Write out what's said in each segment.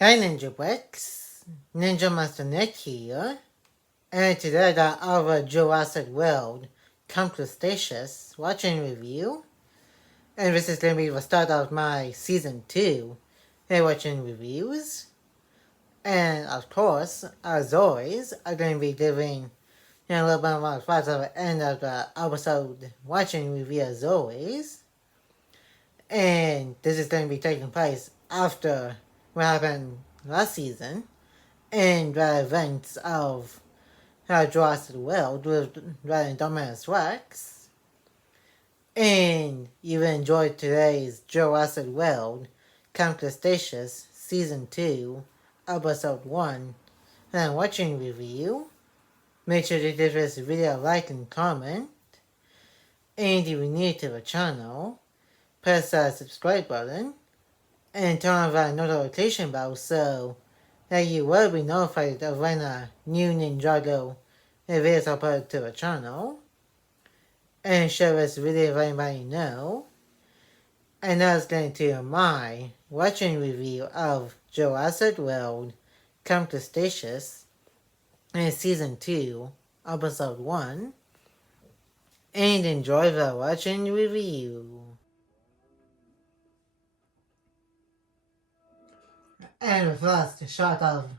Hi Ninjabricks, Ninja Master Nick here, and today I got our Jurassic World Camp Cretaceous watching review, and this is going to be the start of my Season 2 watching reviews, and of course, as always, I'm going to be giving a little bit of my thoughts at the end of the episode watching review as always, and this is going to be taking place after what happened last season, and the events of Jurassic World with the Dominus Rex. And you enjoyed today's Jurassic World Camp Cretaceous Season 2, Episode 1, and watching review. Make sure to give this video a like and comment. And if you're new to the channel, press that subscribe button and turn on the notification bell so that you will be notified of when a new Ninjago videos are uploaded to the channel. And share this video with anybody you know. And now let's get into my watching review of Jurassic World Camp Cretaceous in Season 2, Episode 1. And enjoy the watching review. And the first shot of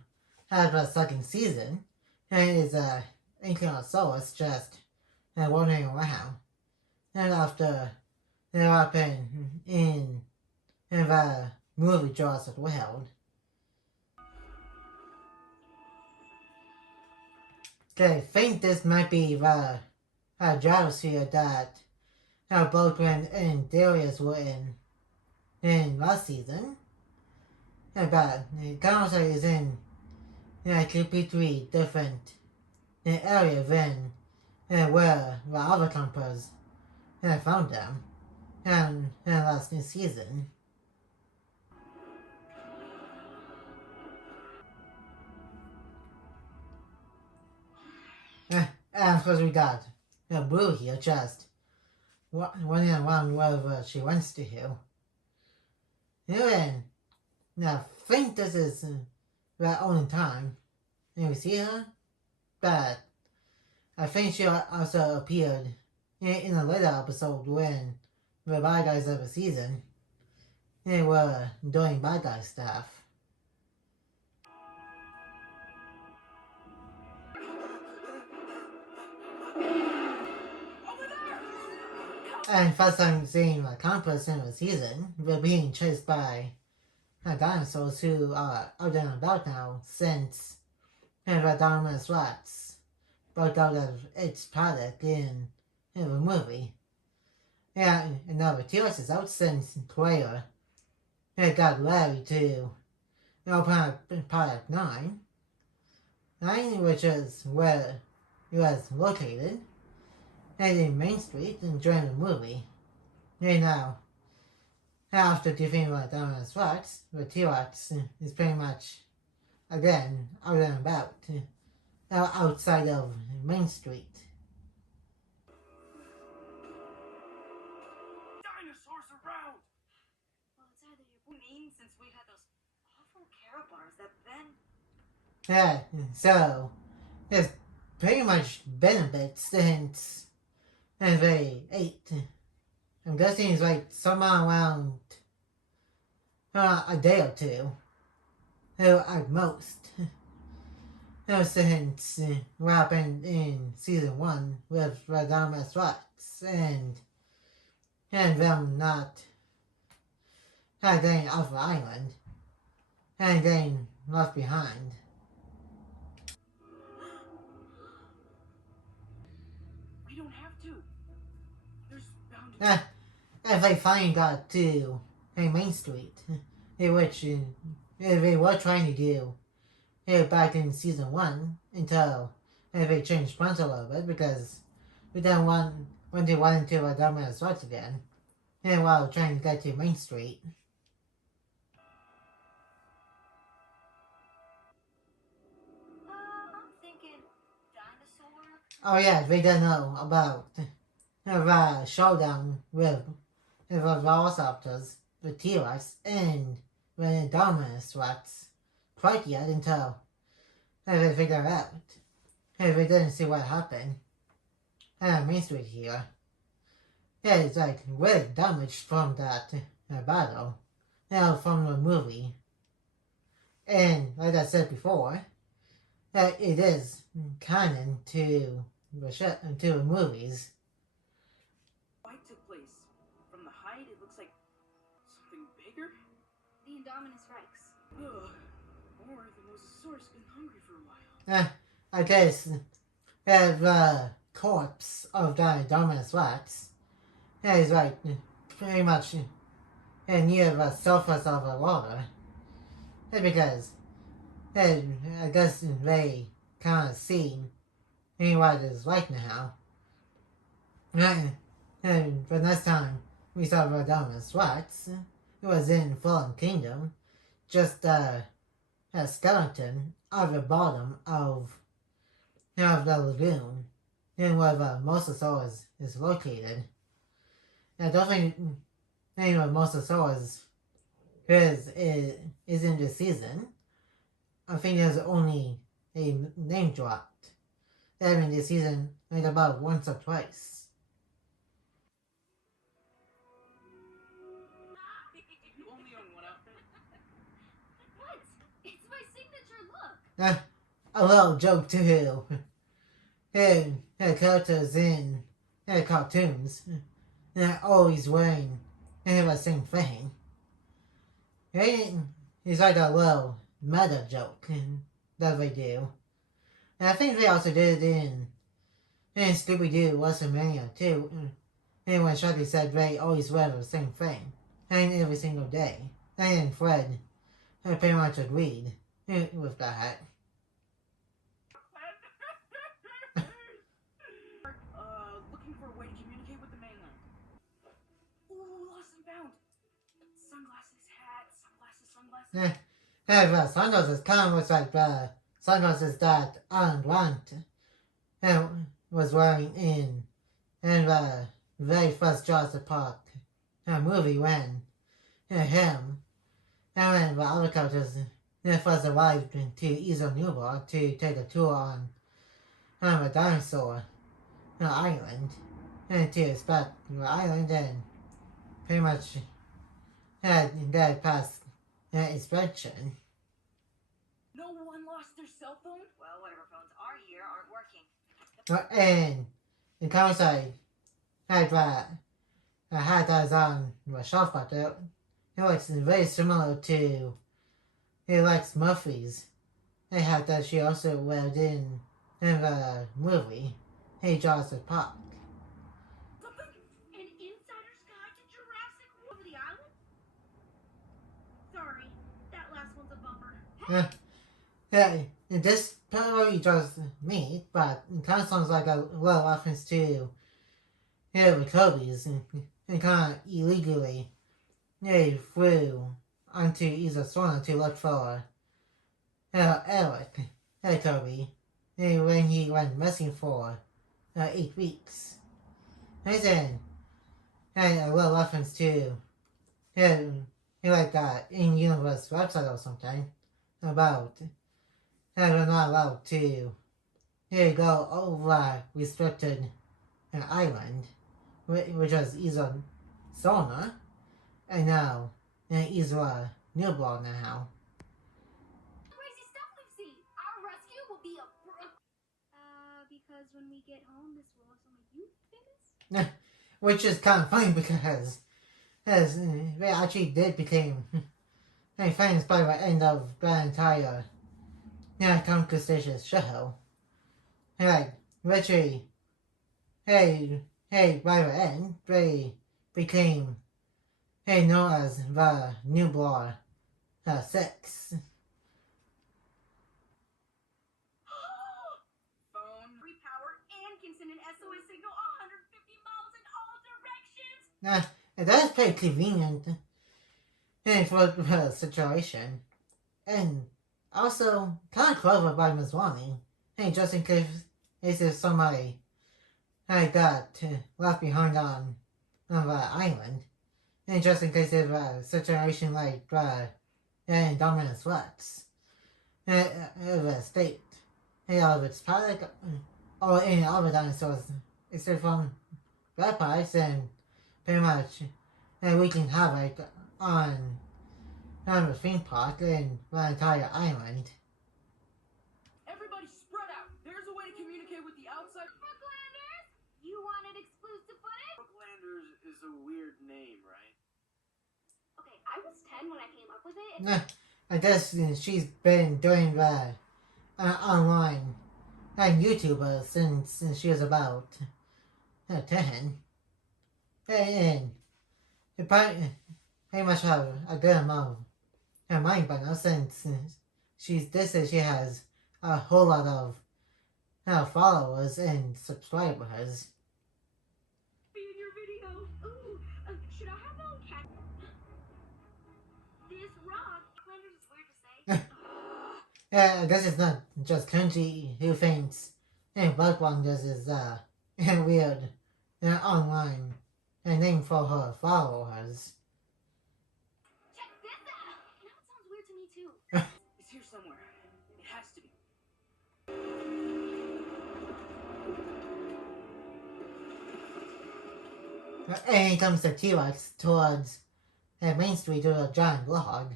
the second season, and is a Ankylosaurus just wandering around. And after it happened in the movie Jurassic World, I think this might be the gyrosphere that Boatman and Darius were in last season. But the gyrosphere is in a completely different area than where the other campers found them in last season. And of course we got Blue here just running around wherever she wants to. And I think this is the only time we see her, but I think she also appeared in a later episode when the bad guys of the season were doing bad guy stuff. And first time seeing the campers in the season, they're being chased by dinosaurs who are out and about now since the Dominus Rex broke out of its paddock in the movie. And now the T-Rex is out since Claire got Larry to open up Paddock 9, which is where it was located, and in Main Street during the movie. And now, after defeating the Dominus Rex, the T-Rex is pretty much, again, out and about, outside of Main Street. Dinosaurs around! Well, it's either you're mean since we had those awful carrot bars that Ben... Yeah, so, it's pretty much been a bit since they ate. I'm guessing it's like somewhere around a day or two, at most. Since what happened in Season 1 with the Dominus Rex and them not getting off the island and getting left behind. We don't have to. There's bound to... If they finally got to Main Street, which they were trying to do back in Season 1 until they changed plans a little bit because we didn't want when they went into the Dominus Rex again while trying to get to Main Street. I'm thinking dinosaur. Oh yeah, they didn't know about the showdown with the Velociraptors, the T-Rex, and the Dominus Rex quite yet until they figure out. Hey, we didn't see what happened. Main Street here. Yeah, it's like really damaged from that battle. From the movie. And like I said before, it is canon to the movies. Fight took place. From the height, it looks like something bigger. The Indominus Rex. Ugh. Or the Mosasaurus been hungry for a while. I guess the corpse of the Indominus Rex is like pretty much near the surface of the water. Because I guess they kind of see what it's like now. And the next time we saw the Indominus Rex, it was in Fallen Kingdom, just a skeleton at the bottom of the lagoon, and where the Mosasaurus is located. I don't think any of the Mosasaurus is in this season. I think there's only a name dropped. I mean, this season, like about once or twice. You only own one outfit. What? It's my signature look. A little joke too. Characters in cartoons, they're always wearing the same thing. It's like a little meta joke that they do. And I think they also did it in Scooby-Doo WrestleMania too. And when Shaggy said they always wear the same thing, and every single day. And Fred pretty much agreed with that. Looking for a way to communicate with the mainland. Ooh, lost and found. Sunglasses, hat, sunglasses. The sunglasses kind of looks like the sunglasses that Alan Grant was wearing in the very first Jurassic Park movie when him and when the other characters first arrived to Isla Nublar to take a tour on a dinosaur island and to inspect the island and pretty much had passed inspection. No one lost their cell phone? Well, whatever phones are here aren't working. And the countryside had a hat that was on the shelf, but it looks very similar to Lex Murphy's a hat that she also wore in the movie Jurassic Park. Something? An insider's guide to Jurassic World the island? Sorry, that last one's a bummer. This probably just me, but it kind of sounds like a little reference to the Kobe's and kind of illegally flew onto Isla Sorna to look for Eric Kobe when he went missing for 8 weeks. And then a little reference to like that in-universe website or something about they're not allowed to go over restricted an island, which was Isla Sorna, and now Isla Nublar now. Crazy stuff we've seen. Our rescue will be because when we get home, this will also make you famous? Which is kind of funny because they actually did become famous by the end of the entire Camp Cretaceous show. Like, literally, by the end, they became known as the Nublar 6. Phone, repower, and can send an SOS signal 150 miles in all directions. That is pretty convenient for the situation. And also, kind of clever by Ms. Wani. Just in case there's somebody got left behind on the island. And just in case there's a situation like Indominus Rex. of a state. Of its product or any other dinosaurs, except from vampires and pretty much wreaking havoc on the theme park and the entire island. Everybody spread out. There's a way to communicate with the outside. Brooklanders, you wanted exclusive footage? Brooklanders is a weird name, right? Okay, I was 10 when I came up with it. I guess she's been doing the online YouTuber since she was about 10. And it probably must have a good amount of money by now since she has a whole lot of followers and subscribers. Be in your video. Ooh, should I have my own cat? This rock. Brooklanders is weird to say. I guess it's not just Kenji who thinks Bloodwonders is weird online name for her followers. Check this out. Now it sounds weird to me too. It's here somewhere. It has to be. And he comes to T-Rex towards Main Street with a giant log.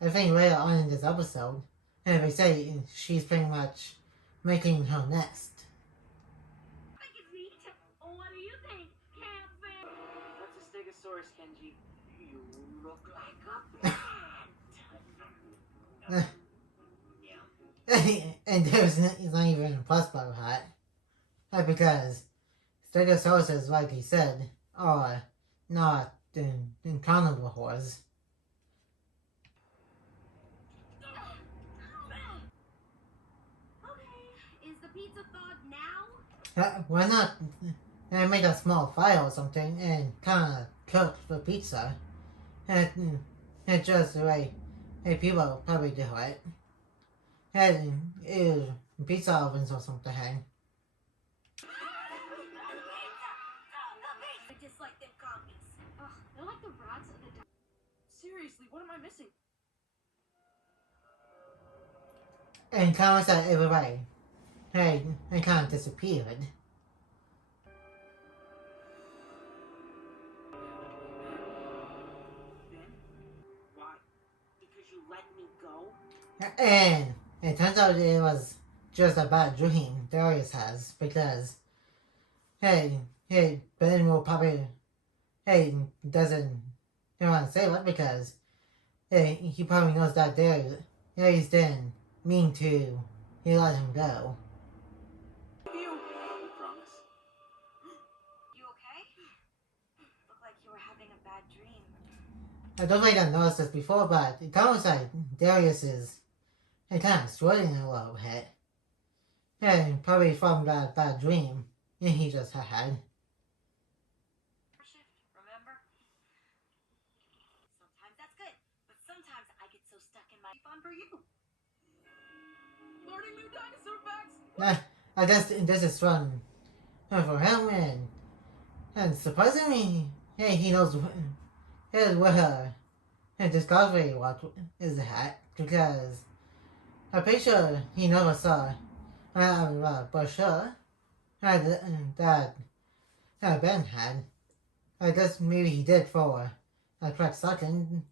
I think later on in this episode, they say she's pretty much making her nest. I think it's neat. What do you think, Campbell? That's a Stegosaurus, Kenji. You look like a plant. And he's not even impressed by that. Because Stegosauruses, like he said, are not in carnivores. Okay, is the pizza thawed now? Why not make a small fire or something and kind of cook the pizza? And just the way people probably do it. And use pizza ovens or something. I dislike them commies. Ugh, they're like the rats of the Seriously, what am I missing? And kind of said everybody. And kind of disappeared. Ben? Why? Because you let me go? And it turns out it was just a bad dream Darius has because Ben will probably doesn't want to say what because he probably knows that Darius didn't mean to let him go. You. Promise. You okay? Look like you were having a bad dream. I don't think I noticed this before, but it sounds like Darius is kind of sweating a little bit. And probably from that bad dream he just had. Shift, remember? Sometimes that's good, but sometimes I get so stuck in my fun for you. Learning new dinosaur facts. I guess this is fun for him, and surprisingly, he knows where Discovery Watch is at because I'm pretty sure he never saw a brochure that Ben had. I guess maybe he did for a quick second,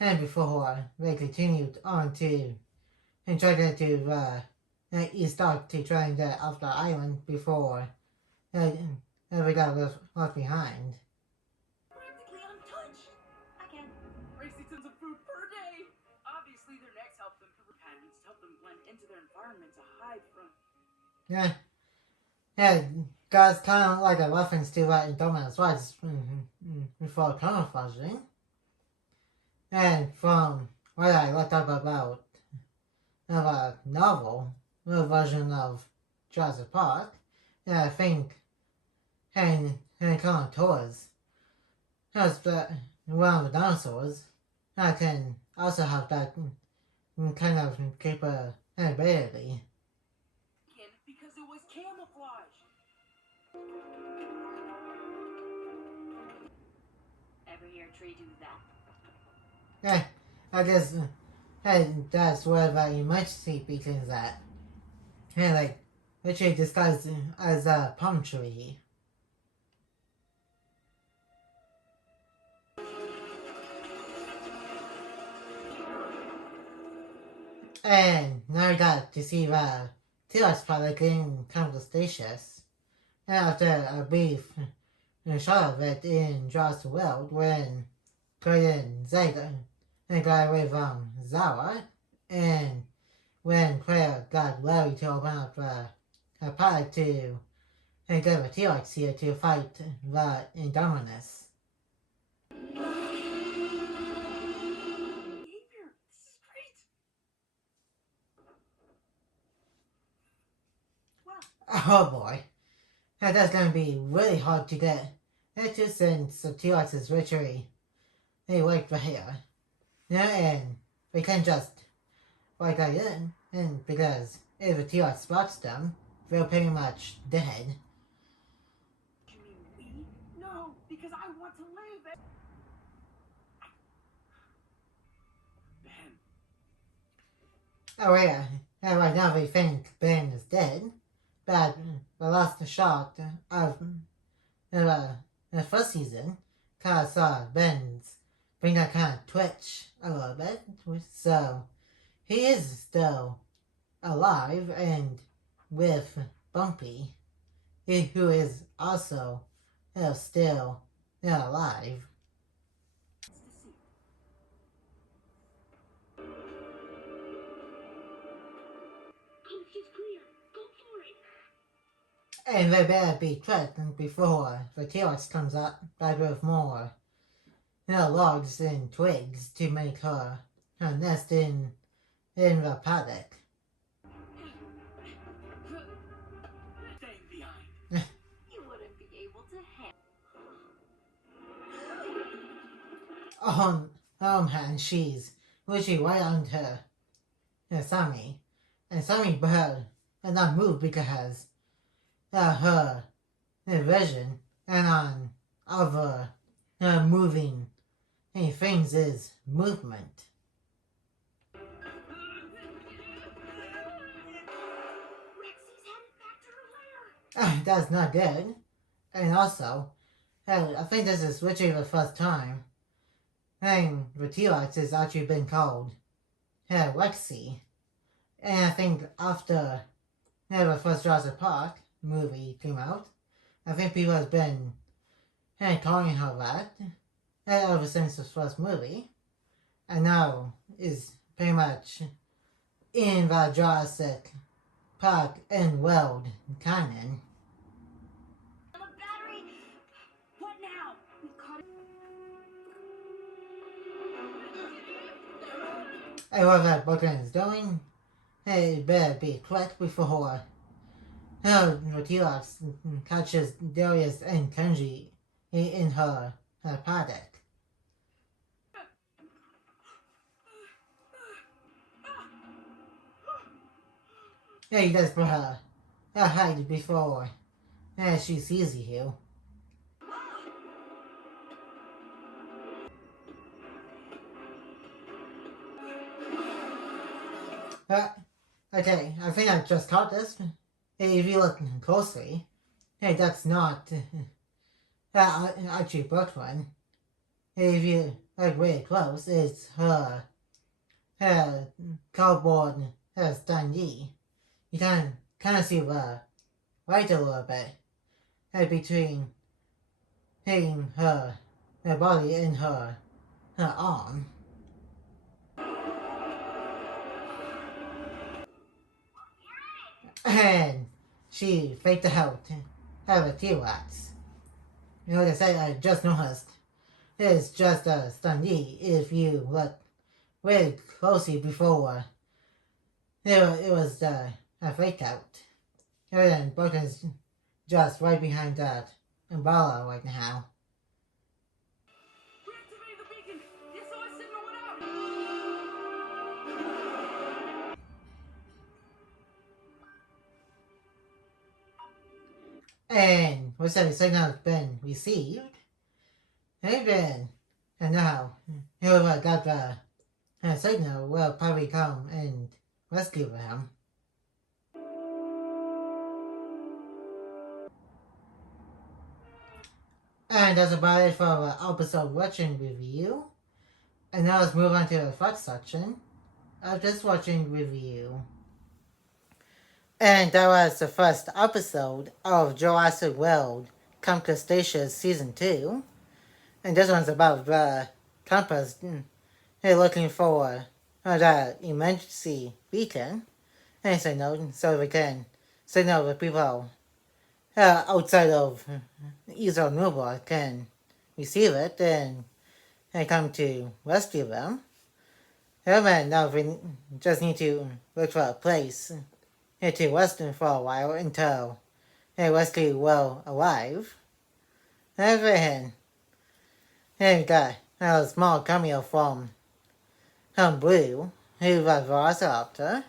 and before they continued on to and tried to East Ark to try and get off the island before we got left behind. Practically untouched. Again. Racing tons of food per day. Obviously, their necks help them cover patterns, help them blend into their environment to hide from. Guys, kind of like a reference to Indominus Rights before camouflaging. And from what I looked up about a novel, a version of Jurassic Park, I think, and kind of tours, has one of the dinosaurs, I can also have that kind of capability. Because it was camouflage. Ever hear a tree do that? I guess And that's where the emergency begins at. And like, literally disguised as a palm tree. And now we got to see the T-Rex product in Camp Cretaceous. And after a brief shot of it in Jurassic World when Korean Zeta and got away from Zara, and when Claire got Larry to open up a product to and get the T-Rex here to fight the Indominus. Behavior. This is great. Oh boy, that's gonna be really hard to get into since the T-Rex's witchery. They work for here. And we can just like that in because if the T-Rex spots them, they're pretty much dead. You mean we? No, because I want to live. Ben. Oh yeah, and right now they think Ben is dead, but the last shot of the first season kind of saw Ben's finger kind of twitch a little bit, so he is still alive and with Bumpy, who is also still alive. Coast is clear. Go for it. And they better be quick before the T-Rex comes up back with more logs and twigs to make her nest in the paddock. Staying behind. You wouldn't be able to And she's literally right on her Sammy. And Sammy bird and not move because her vision and on other moving things is movement. Rexy's headed back to her lair. That's not good. And also, I think this is literally the first time the T-Rex has actually been called Lexi. And I think after the first Jurassic Park movie came out, I think people have been calling her that ever since the first movie. And now is pretty much in the Jurassic Park and World canon. The battery. What now? We caught it. And what that Brooklyn is doing, it better be quick before the T-Rex catches Darius and Kenji in her paddock. Yeah, you guys put her hide before she sees you. Okay, I think I just caught this. If you look closely, hey, that's not actually Brooklyn. If you look really close, it's her cardboard standee. You can kind of see the light a little bit between her body and her arm. And she faked out a T-Rex. Like I said, I just noticed it's just a standee if you look really closely before it was a fake out. And Broken's just right behind that umbrella right now. Reactivate the beacon. The SOS signal went out. And what's that signal has been received? And now, whoever got the And Signal will probably come and rescue them. And that's about it for our episode watching review. And now let's move on to the first section of this watching review. And that was the first episode of Jurassic World Camp Cretaceous Season 2. And this one's about the campers looking for the emergency beacon. And so we can signal the people outside of East Newport can receive it and come to rescue them. And now we just need to look for a place to rest for a while until a rescue will arrive. And then we got a small cameo from Blue, who was Velociraptor,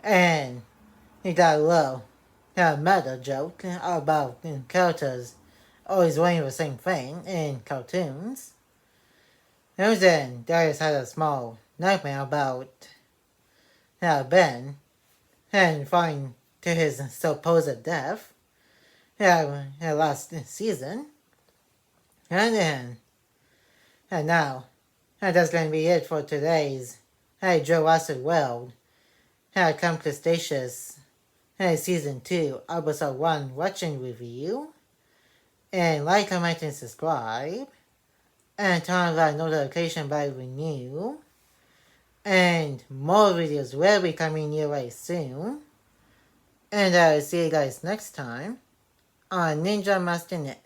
and he got a little meta joke about characters always wearing the same thing in cartoons. And then Darius had a small nightmare about Ben and falling to his supposed death last season. And now, that's going to be it for today's Jurassic World Camp Cretaceous Season 2, Episode 1 watching review. And like, comment, and subscribe. And turn on that notification bell when new. And more videos will be coming your way soon. And I'll see you guys next time on Ninja Master Nick.